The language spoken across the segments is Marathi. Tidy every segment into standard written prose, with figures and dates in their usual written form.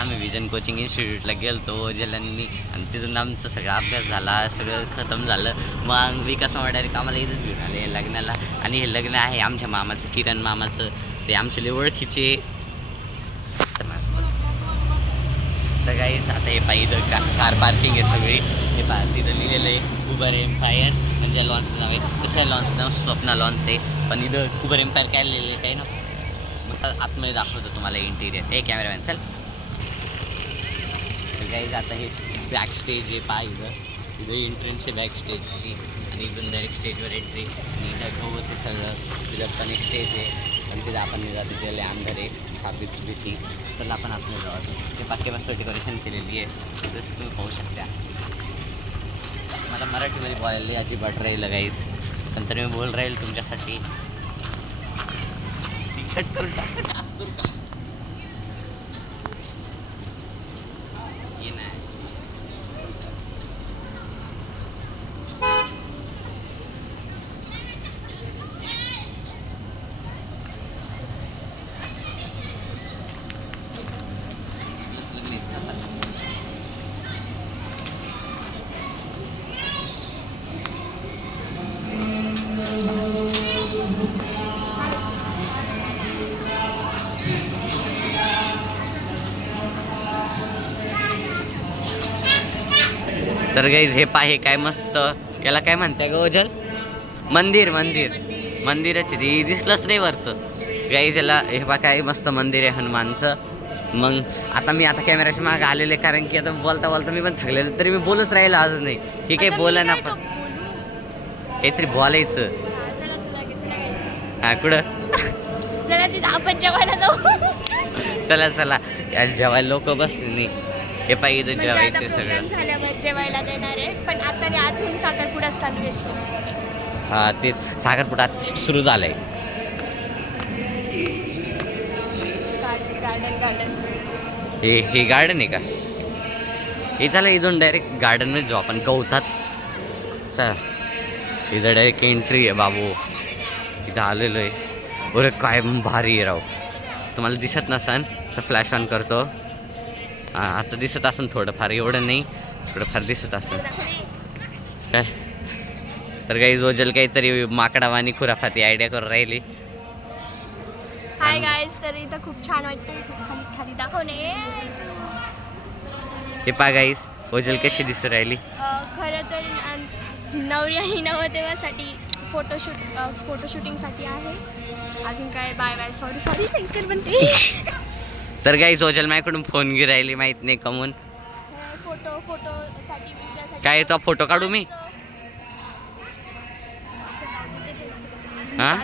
आम्ही विजन कोचिंग इन्स्टिट्यूटला गेलतो ओझेलांनी आणि तिथून आमचा सगळा अभ्यास झाला, सगळं खतम झालं. मग विकासामुळे डायरेक्ट आम्हाला इथंच घेऊन आले लग्नाला. आणि हे लग्न आहे आमच्या मामाचं, किरण मामाचं. ते आमचे लय ओळखीचे. तर काहीच आता हे पाहिजे कार पार्किंग आहे सगळी. हे तिथं लिहिलेलं आहे कुबर एम्पायर, म्हणजे लॉन्च नाव आहे. कसं लॉन्च नाव स्वप्ना लॉन्च आहे, पण इथं कुबर एम्पायर काय लिहिलेलं आहे काही ना. मग आतमध्ये दाखवतो तुम्हाला इंटिरियर. हे कॅमेरामॅन चल. तर काहीच आता हे बॅक स्टेज आहे पाहिलं. इथं एंट्रन्स आहे बॅक स्टेजची आणि इथून डायरेक्ट स्टेजवर एंट्री. आणि इथं गवत आहे सगळं. तिथं पण एक स्टेज आहे पण तिथं आपण नाही जातो, तिथले आमदार आहे साबित. चला आपण आतमध्ये जाऊ. ते पाके मस्त डेकोरेशन केलेली आहे जसं तुम्ही पाहू शकता. मला मराठीमध्ये बोलायला अजिबात राहील गाईस, पण तर मी बोल राहील तुमच्यासाठी. तिखट करून टाक का ये नाही. तर गाईज हे पाहे काय मस्त, याला काय म्हणताय ग ओझल? मंदिराची ती दिसलंच नाही वरचं गाईज. याला हे पा काय मस्त मंदिर आहे हनुमानचं. मग आता मी कॅमेऱ्याच्या मागे आलेले कारण की आता बोलता मी पण थकलेलं, तरी मी बोलत राहिलो अजून नाही. हे काही बोला ना पण काहीतरी बोलायचं. हा कुठं आपण जेवायला जाऊ. चला यार जेवायला लोक बसले नाही. हे पाहिजे इथं जेवायचे सगळं झाल्यावर जेवायला देणार आहे, पण आता अजून साखरपुड्यात चालू आहे. हा तेच साखरपुडा सुरू झालाय. गार्डन हे गार्डन आहे का? हे चला इथून डायरेक्ट गार्डनमध्ये जाऊ आपण गवतात. चला इथं डायरेक्ट एंट्री आहे बाबू. इथं आलेलो आहे. अरे काय भारी आहे राव. तुम्हाला दिसत नसन तर फ्लॅश ऑन करतो. हां आता दिसत असन थोडंफार, एवढं नाही थोडंफार दिसत असन काय. तर काही जोजल काहीतरी माकडावानी खुराफाती आयडिया करून राहिली. हाय गाईज, तर इथं खूप छान वाटतं. खाली दाखवणे. हे पा गाईस ओझल कशी दिसत राहिली. खरं तर नवरी आणि नवरदेवासाठी फोटोशूटिंगसाठी आहे. अजून काय बाय सॉरी शंकर म्हणते. तर गाईस ओझल माझ्याकडून फोन घेऊन राहिली माहीत नाही कमून. फोटोसाठी काय येतो फोटो काढू मी? हां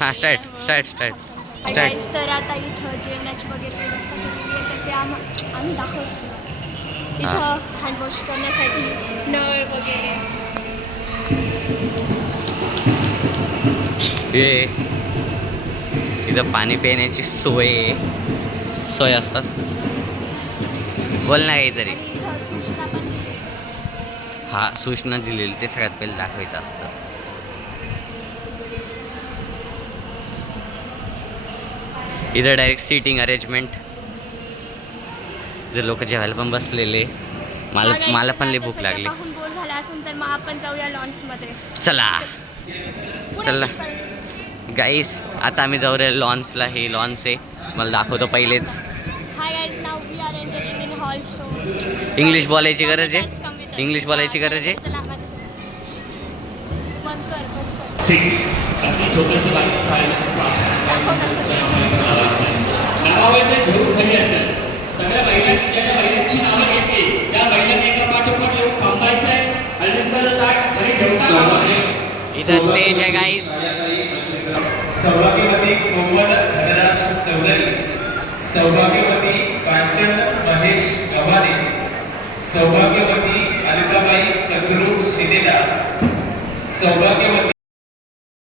हां स्टार्ट. तर आता इथं जेवणाची वगैरे व्यवस्था केलेली आहे, तर ते आम्ही दाखवतो. इथं हँडवॉश करण्यासाठी नळ वगैरे. हे इथं पाणी पिण्याची सोय असतास. बोल ना काहीतरी. हा सूचना दिलेली ते सगळ्यात पहिले दाखवायचं असतं. इथं डायरेक्ट सीटिंग अरेंजमेंट. जर लोक जेवायला पण बसलेले. मला पण लई भूक लागली. बोर झाला असून तर मग आपण जाऊया लॉन्समध्ये. चला गाईस आता आम्ही जाऊ रे लॉन्सला. हे लॉन्स आहे, मला दाखवतो पहिलेच. Hi guys, now we are entering in hall. So English बोलायची गरज आहे. इंग्लिश बोलायची गरज आहे. चला माझ्यासोबत बंद कर. सगळ्या महिलांनी ज्या महिलांची नावं घेतली त्या महिलांनी एका पाठोपाठ येऊन थांबायचं आहे. इथं स्टेज आहे गाईस. सौभाग्यवती कोमल धनराज चौधरी, सौभाग्यवती कांचन महेश गव्हाणे, सौभाग्यवती सौभाग्यवती